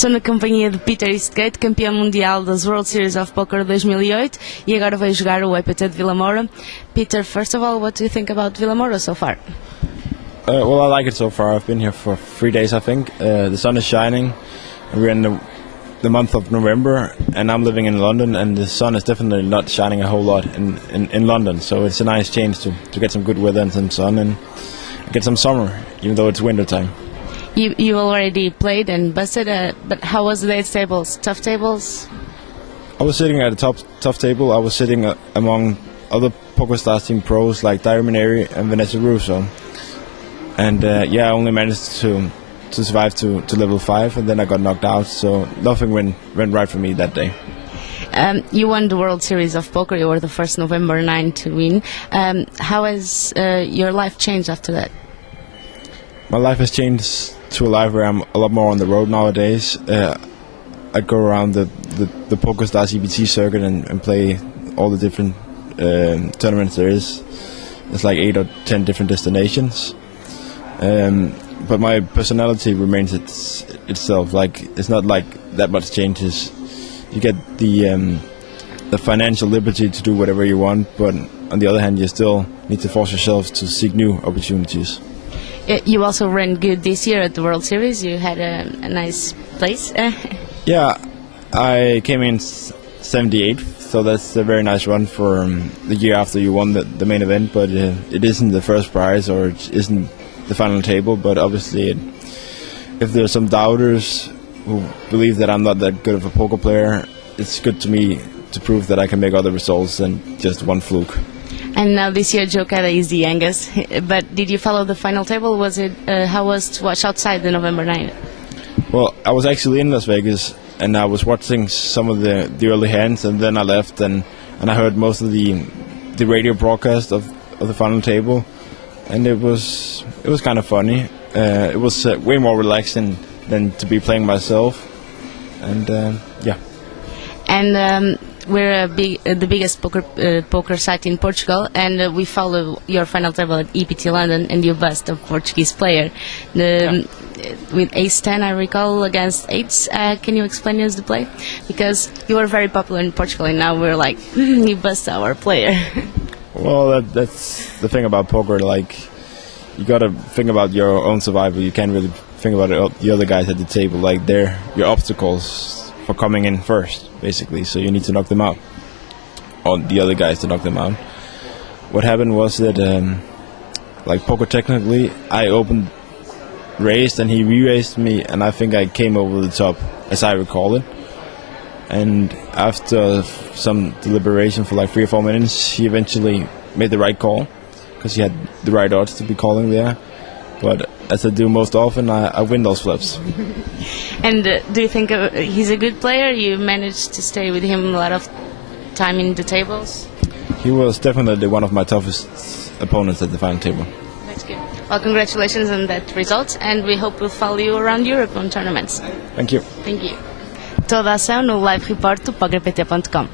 Estou na companhia de Peter Eastgate, campeão mundial das World Series of Poker 2008 e agora vai jogar o EPT de Vila Moura. Peter, first of all, what do you think about Vila Moura so far? Well, I like it so far. I've been here for 3 days, I think. The sun is shining. We're in the month of November, and I'm living in London, and the sun is definitely not shining a whole lot in London. So it's a nice change to get some good weather and some sun and get some summer, even though it's winter time. You already played and busted, but how was the tables? Tough tables? I was sitting at a tough table. I was sitting among other PokerStars team pros like Dario Mineri and Vanessa Russo. And I only managed to survive to level 5, and then I got knocked out, so nothing went right for me that day. You won the World Series of Poker. You were the first November 9 to win. How has your life changed after that? My life has changed to a life where I'm a lot more on the road nowadays. I go around the PokerStars EBT circuit and play all the different tournaments there is. It's like 8 or 10 different destinations. But my personality remains itself. Like, it's not like that much changes. You get the financial liberty to do whatever you want, but on the other hand, you still need to force yourself to seek new opportunities. You also ran good this year at the World Series. You had a nice place. Yeah, I came in 78th, so that's a very nice run for the year after you won the main event, but it isn't the first prize, or it isn't the final table. But obviously, if there's some doubters who believe that I'm not that good of a poker player, it's good to me to prove that I can make other results than just one fluke. And now this year Joe Cada is the youngest, but did you follow the final table? Was it how was to watch outside the November 9? Well, I was actually in Las Vegas, and I was watching some of the early hands, and then I left, and I heard most of the radio broadcast of the final table, and it was kind of funny. It was way more relaxing than to be playing myself, and yeah. And we're the biggest poker site in Portugal, and we follow your final table at EPT London, and you bust a Portuguese player with Ace-10, I recall, against 8s. Can you explain us the play? Because you were very popular in Portugal, and now we're like, you bust our player. Well, that's the thing about poker. Like, you gotta think about your own survival. You can't really think about the other guys at the table. Like, they're your obstacles for coming in first, basically, so you need to knock them out, or the other guys to knock them out. What happened was that, like, poker technically, I raised, and he re-raised me, and I think I came over the top, as I recall it. And after some deliberation for like 3 or 4 minutes, he eventually made the right call, because he had the right odds to be calling there. But as I do most often, I win those flips. And do you think he's a good player? You managed to stay with him a lot of time in the tables? He was definitely one of my toughest opponents at the final table. That's good. Well, congratulations on that result, and we hope we'll follow you around Europe on tournaments. Thank you. Thank you. Toda a ação no live report do PokerPT.com.